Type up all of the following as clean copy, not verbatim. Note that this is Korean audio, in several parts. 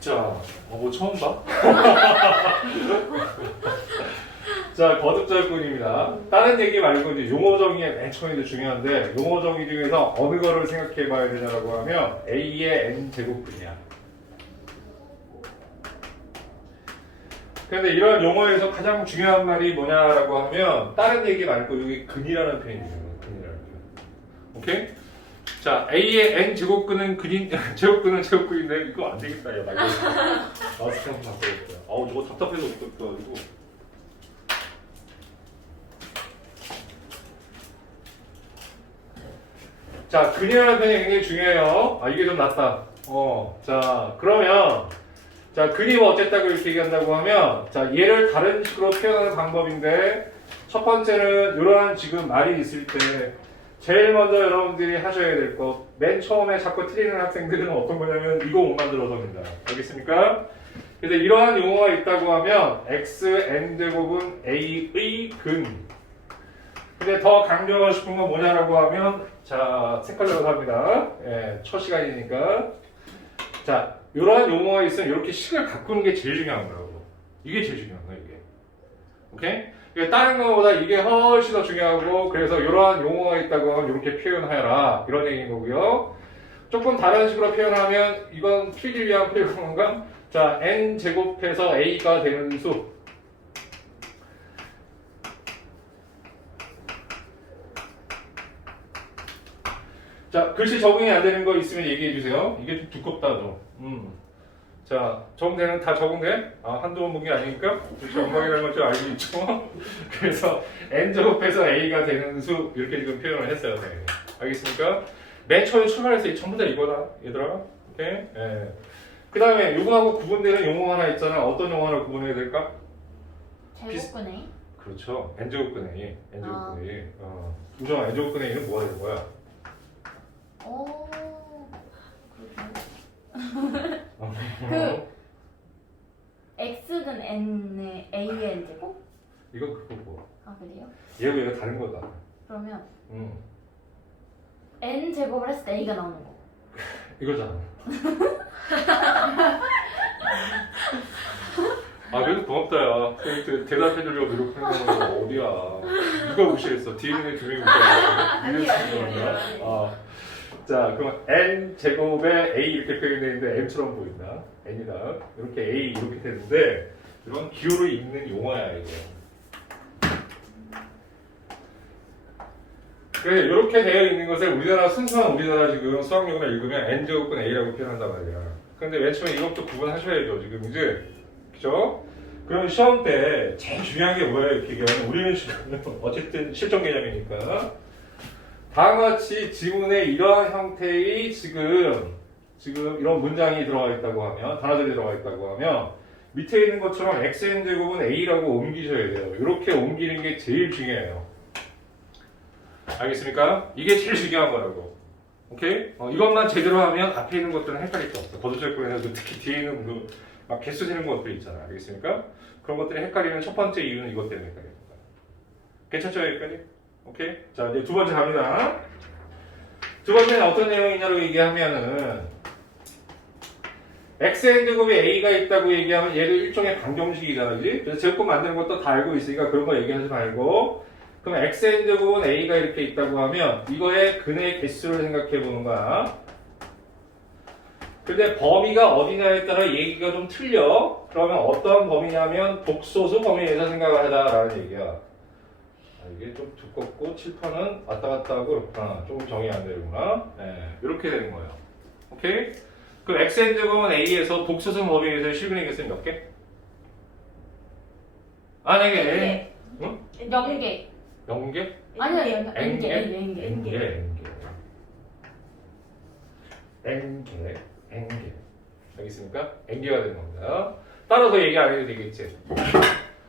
자, 뭐 처음 봐? 자, 거듭절근입니다. 다른 얘기 말고 이제 용어 정의의 맨 처음인데 중요한데 용어 정의 중에서 어느 거를 생각해 봐야 되냐라고 하면 A의 N제곱근이야. 근데 이런 용어에서 가장 중요한 말이 뭐냐라고 하면 다른 얘기 말고 여기 근이라는 표현이에요. 근이라는 표현. 오케이? 자, A의 N제곱근은 근인, 제곱근은 제곱근인데 이거 안 되겠다. 야, 나 이거 마스크 한번 바꿔야겠다. 아우, 저거 답답해서 못 바꿔가지고. 자, 근이라는 표현이 굉장히 중요해요. 아, 이게 좀 낫다. 자, 그러면, 자, 근이 뭐 어쨌다고 이렇게 얘기한다고 하면, 자, 얘를 다른 식으로 표현하는 방법인데, 첫 번째는, 이러한 지금 말이 있을 때, 제일 먼저 여러분들이 하셔야 될 것, 맨 처음에 자꾸 틀리는 학생들은 어떤 거냐면, 이거 못 만들어서입니다. 알겠습니까? 그래서 이러한 용어가 있다고 하면, x, n제곱은 a의 근. 근데 더 강조하고 싶은 건 뭐냐라고 하면, 자, 색깔로 합니다. 예, 첫 시간이니까. 자, 이러한 용어가 있으면 이렇게 식을 바꾸는 게 제일 중요한 거라고. 이게 제일 중요한 거야, 이게. 오케이? 그러니까 다른 거보다 이게 훨씬 더 중요하고, 그래서 이러한 용어가 있다고 하면 이렇게 표현하여라. 이런 얘기인 거고요. 조금 다른 식으로 표현하면, 이건 풀기 위한 표현인가? 자, n제곱해서 a가 되는 수. 자, 글씨 적응이 안 되는 거 있으면 얘기해 주세요. 이게 좀 두껍다, 좀. 자, 적응되는, 다 적응돼? 아, 한두 번 본 게 아니니까? 글씨 엉망이라는 걸 좀 알고 있죠? 그래서, n제곱해서 a가 되는 수, 이렇게 지금 표현을 했어요, 선생님. 알겠습니까? 맨 처음에 출발했을 때 전부 다 이거다, 얘들아. 오케이? 예. 그 다음에, 요거하고 구분되는 용어 하나 있잖아. 어떤 용어 하나 구분해야 될까? 제곱근 A? 그렇죠. n제곱근 A. n제곱근 A. 우정아, n제곱근 A는 뭐가 되는 거야? 오, 그 x는 n의 a의 n제곱? 이거 그거고. 아 그래요? 얘가 다른 거다. 그러면 응. n제곱을 했을 때 a가 나오는 거. 이거잖아. 아, 그래도 고맙다, 야. 대답해주려고 노력하는 건 어디야. 누가 무시했어? 뒤에 두 명이 무시했어. 아, 자, 그럼 n제곱에 a 이렇게 표현되는데 m처럼 보인다. n이다. 이렇게 a 이렇게 되는데 이런 기호를 읽는 용어야, 이게. 그래, 이렇게 되어 있는 것을 우리나라 순수한 우리나라 지금 수학용어를 읽으면 n제곱근 a라고 표현한단 말이야. 그런데 맨 처음에 이것도 구분하셔야죠. 지금 이제 그죠? 그럼 시험 때 제일 중요한 게 뭐예요? 이렇게 얘기하면 우리는 어쨌든 실전 개념이니까 다음과 같이 지문에 이러한 형태의 지금 이런 문장이 들어가 있다고 하면 단어들이 들어가 있다고 하면 밑에 있는 것처럼 xn제곱은 a라고 옮기셔야 돼요. 이렇게 옮기는 게 제일 중요해요. 알겠습니까? 이게 제일 중요한 거라고. 오케이? 이것만 제대로 하면 앞에 있는 것들은 헷갈릴 게 없어. 거듭절근에서 특히 뒤에 있는 막 개수 세는 것들 있잖아. 알겠습니까? 그런 것들이 헷갈리는 첫 번째 이유는 이것 때문에 헷갈리는 거야. 괜찮죠? 여기까지? 오케이? 자, 이제 두 번째 갑니다. 두 번째는 어떤 내용이냐고 얘기하면은 xn제곱에 a가 있다고 얘기하면 얘도 일종의 방정식이잖아. 그지? 그래서 제곱법 만드는 것도 다 알고 있으니까 그런 거 얘기하지 말고 그럼 xn제곱은 a가 이렇게 있다고 하면 이거의 근의 개수를 생각해 보는 거야. 근데 범위가 어디냐에 따라 얘기가 좀 틀려. 그러면 어떤 범위냐면 복소수 범위에서 생각을 하자라는 얘기야. 아, 이게 좀 두껍고 칠판은 왔다 갔다 하고 그렇구나. 조금 정이 안 되는구나. 네, 이렇게 되는 거예요. 오케이? 그럼 xn제곱은 a에서 복소수 범위에서 실근의 개수는 몇 개? 만약에 네. 응? 0개. 0개? 아니요, n개? n개. n개. 알겠습니까? n개가 되는 겁니다. 따라서 얘기 안 해도 되겠지.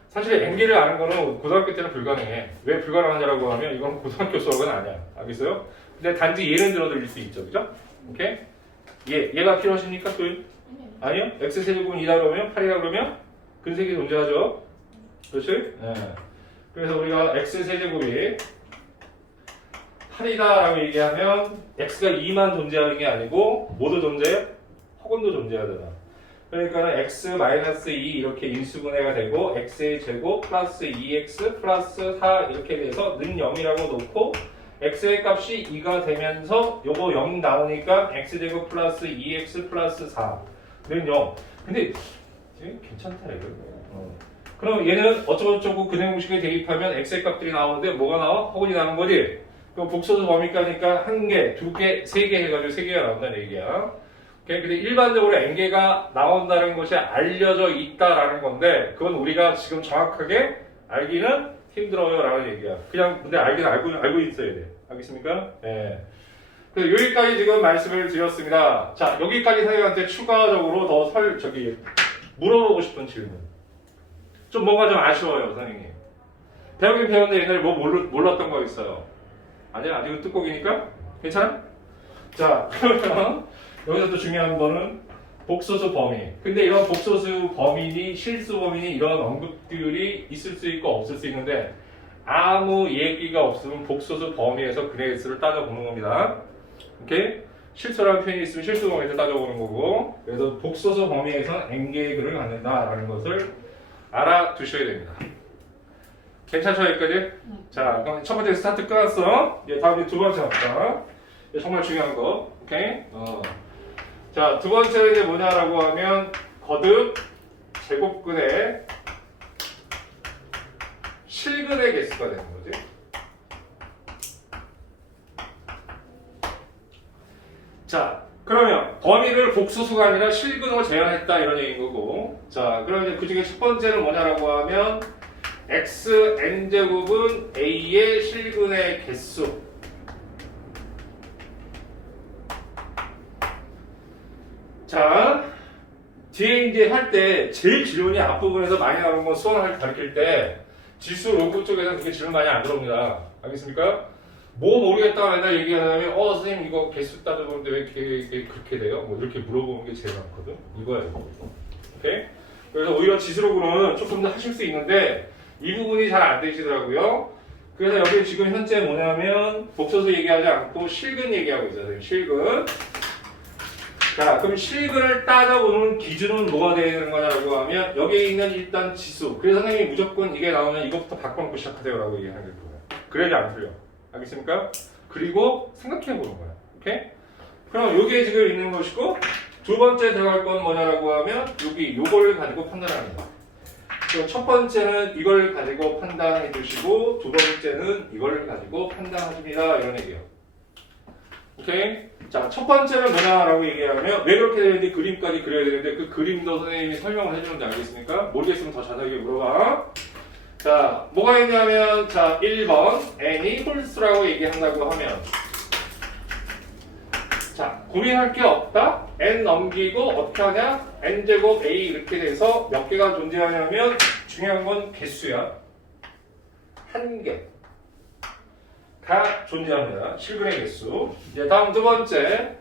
사실 n개를 아는 거는 고등학교 때는 불가능해. 왜 불가능하냐라고 하면 이건 고등학교 수업은 아니야. 알겠어요? 근데 단지 예를 들어 드릴 수 있죠. 그죠? 오케이? 얘가 필요하십니까? 아니요? x세제곱은 2다 그러면 8이라 그러면 근색이 존재하죠. 그렇지? 네. 그래서 우리가 x세제곱이 8이다라고 얘기하면 x가 2만 존재하는 게 아니고 모두 존재해? 학원도 존재해야 되나? 그러니까는 x-2 이렇게 인수분해가 되고 x의 제곱 플러스 2x 플러스 4 이렇게 돼서 는 0이라고 놓고 x의 값이 2가 되면서 요거 0 나오니까 x제곱 플러스 2x 플러스 4는 0. 근데 괜찮다 이거. 그럼 얘는 어쩌고저쩌고 근해 공식에 대입하면 x의 값들이 나오는데 뭐가 나와? 허근이 나는 거지? 그럼 복소수 범위가니까 한 개, 두 개, 세 개 해가지고 세 개가 나온다는 얘기야. 오케이? 근데 일반적으로 n개가 나온다는 것이 알려져 있다라는 건데 그건 우리가 지금 정확하게 알기는 힘들어요 라는 얘기야. 그냥 근데 알기는 알고 있어야 돼. 알겠습니까? 네. 그래서 여기까지 지금 말씀을 드렸습니다. 자, 여기까지 선생님한테 추가적으로 더 물어보고 싶은 질문. 좀 뭔가 좀 아쉬워요, 선생님. 배우긴 배웠는데 옛날에 뭐 몰랐던 거 있어요. 아니야, 아직은 뜻곡이니까? 괜찮아? 자, 그러면 여기서 또 중요한 거는 복소수 범위. 근데 이런 복소수 범위니 실수 범위니 이런 언급들이 있을 수 있고 없을 수 있는데 아무 얘기가 없으면 복소수 범위에서 근해의 수를 따져보는 겁니다. 오케이? 실수라는 표현이 있으면 실수 범위에서 따져보는 거고 그래서 복소수 범위에서 n개의 근을 갖는다라는 것을 알아두셔야 됩니다. 괜찮죠 여기까지? 자, 그럼 첫 번째 스타트 끊었어. 이제 다음에 두 번째 합시다. 정말 중요한 거. 오케이? 자, 두 번째는 이제 뭐냐라고 하면 거듭 제곱근의 실근의 개수가 되는 거지. 자, 그러면 범위를 복소수가 아니라 실근으로 제한했다 이런 얘기인 거고. 자, 그러면 그 중에 첫 번째는 뭐냐라고 하면 x n제곱은 a의 실근의 개수. 자, 뒤에 이제 할 때 제일 질문이 앞부분에서 많이 나오는 건 수원을 가르칠 때 지수 로그 쪽에서 그렇게 질문 많이 안 들어옵니다. 알겠습니까? 뭐 모르겠다 맨날 얘기하면 선생님 이거 개수 따져보는데 왜 이렇게 그렇게 돼요? 뭐 이렇게 물어보는 게 제일 많거든. 이거예요. 이거. 오케이? 그래서 오히려 지수 로그는 조금 더 하실 수 있는데 이 부분이 잘 안 되시더라고요. 그래서 여기 지금 현재 뭐냐면 복소수 얘기하지 않고 실근 얘기하고 있어요. 실근. 자, 그럼 실근을 따져보는 기준은 뭐가 되어야 되는 거냐고 하면 여기에 있는 일단 지수. 그래서 선생님이 무조건 이게 나오면 이것부터 바꿔놓고 시작하세요 라고 얘기하는 거예요. 그래야지 안 틀려. 알겠습니까? 그리고 생각해보는 거야. 오케이? 그럼 여기에 지금 있는 것이고 두 번째 들어갈 건 뭐냐라고 하면 여기 요걸 가지고 판단합니다. 그럼 첫 번째는 이걸 가지고 판단해 주시고 두 번째는 이걸 가지고 판단하십니다. 이런 얘기예요. 오케이? 자, 첫 번째는 뭐냐라고 얘기하면 왜 그렇게 되는지 그림까지 그려야 되는데 그 그림도 선생님이 설명을 해주는데 알겠습니까? 모르겠으면 더 자세하게 물어봐. 자, 뭐가 있냐면 자, 1번 n이 홀수라고 얘기한다고 하면 자, 고민할 게 없다. n 넘기고 어떻게 하냐? n제곱 a 이렇게 돼서 몇 개가 존재하냐면 중요한 건 개수야. 한 개. 가 존재합니다. 실근의 개수. 이제 다음 두 번째.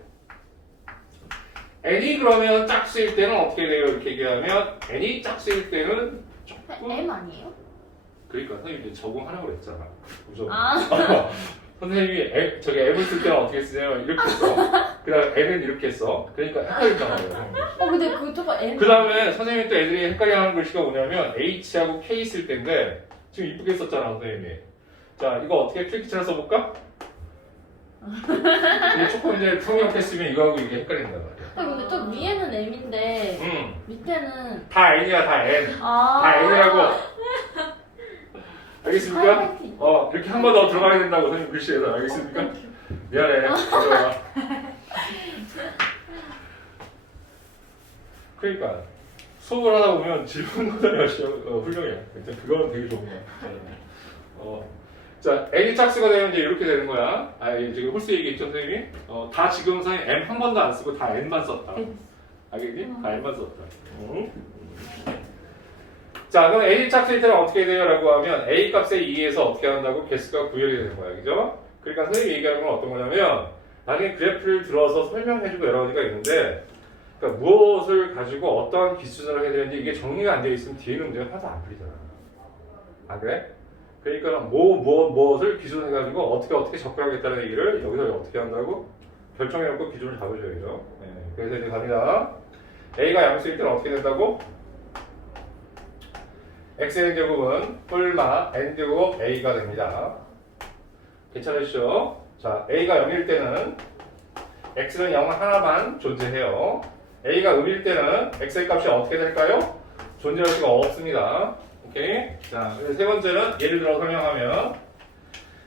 n이 그러면 짝수일 때는 어떻게 돼요? 이렇게 얘기하면 n이 짝수일 때는 조금 M 아니에요? 그러니까 선생님이 적응하라고 그랬잖아. 무조건. 아. 선생님이 저기 M을 쓸 때는 어떻게 쓰냐면 이렇게 써. 그 다음에 N은 이렇게 써. 그러니까 헷갈린단 말이에요. 근데 그 저거 M. 그 다음에 선생님이 또 애들이 헷갈려하는 글씨가 뭐냐면 H하고 K 쓸 때인데 지금 이쁘게 썼잖아 선생님이. 자, 이거 어떻게 필기체로 써볼까? 이게 조금 이제 성형했으면 이거하고 이게 헷갈린단 말이야. 근데 저 위에는 M인데 밑에는 다 N이야 다 N. 아. 다 N이라고. 알겠습니까? 이렇게 한 번 더 들어가야 된다고 선생님 글씨에서 알겠습니까? 미안해. 들어가. 그러니까 수업을 하다 보면 질문보다 훌륭해. 일단 그거는 되게 좋은 거야. 자, n이 짝수가 되면 이제 이렇게 되는 거야. 지금 홀수 얘기했죠 선생님이? 다 지금 선생님 m 한 번도 안 쓰고 다 n만 썼다. 알겠니? 다 n만 썼다. 자, 그럼 a 짝수일 때는 어떻게 돼요? 라고 하면 a 값에 2에서 어떻게 한다고 개수가 구별이 되는 거야. 그죠? 그러니까 선생님이 얘기하는 건 어떤 거냐면 나중에 그래프를 들어서 설명해주고 여러 가지가 있는데 그러니까 무엇을 가지고 어떠한 기준으로 해야 되는지 이게 정리가 안 되어 있으면 뒤에 문제가 하나도 안 풀리잖아. 아, 그래? 그러니까 무엇을 기준해가지고 어떻게 접근하겠다는 얘기를 여기서 어떻게 한다고 결정해놓고 기준을 잡으셔야죠. 네, 그래서 이제 갑니다. a가 양수일 때는 어떻게 된다고? xn 제곱은 뿔마 n 제곱 a가 됩니다. 괜찮으시죠? 자, a가 0일 때는 x는 0 하나만 존재해요. a가 음일 때는 x의 값이 어떻게 될까요? 존재할 수가 없습니다. 오케이? 자, 그래서 세 번째는 예를 들어 설명하면,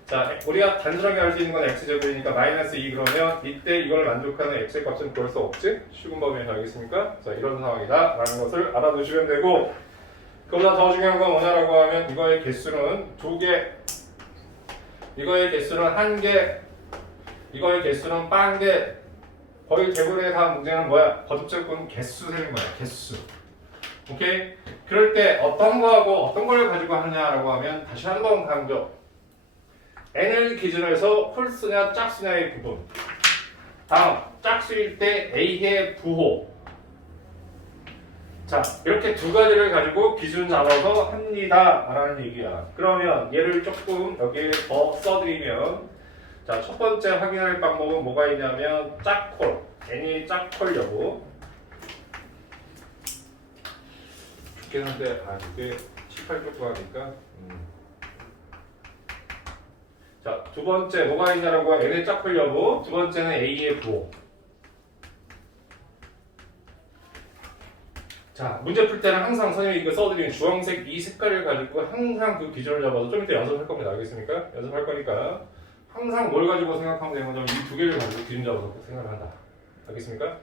자, 우리가 단순하게 할 수 있는 건 x제곱이니까 마이너스 2 그러면 이때 이걸 만족하는 x의 값은 볼 수 없지? 쉬운 범위에서 알겠습니까? 자, 이런 상황이다 라는 것을 알아두시면 되고, 그보다 더 중요한 건 뭐냐라고 하면 이거의 개수는 2개, 이거의 개수는 1개, 이거의 개수는 빵개. 거의 대부분의 다 문제는 뭐야? 거듭적분 개수 세는 거야. 개수. 오케이? 그럴 때 어떤 거하고 어떤 걸 가지고 하느냐라고 하면 다시 한번 강조. n을 기준으로 해서 홀수냐 짝수냐의 구분. 다음 짝수일 때 a의 부호. 자, 이렇게 두 가지를 가지고 기준 잡아서 합니다 라는 얘기야. 그러면 얘를 조금 여기에 더 써드리면, 자, 첫 번째 확인할 방법은 뭐가 있냐면 짝콜, n이 짝콜 여부. 좋긴 한데 이게 7, 8쪽 하니까 자, 두 번째 뭐가 있냐라고 n의 짝콜 여부. 두 번째는 a의 부호. 자, 문제 풀 때는 항상 선생님이 이거 써드리는 주황색 이 색깔을 가지고 항상 그 기준을 잡아서 좀 이따 연습할 겁니다. 알겠습니까? 연습할 거니까 항상 뭘 가지고 생각하면 되는 거냐면 이 두 개를 가지고 기준 잡아서 생각을 한다. 알겠습니까?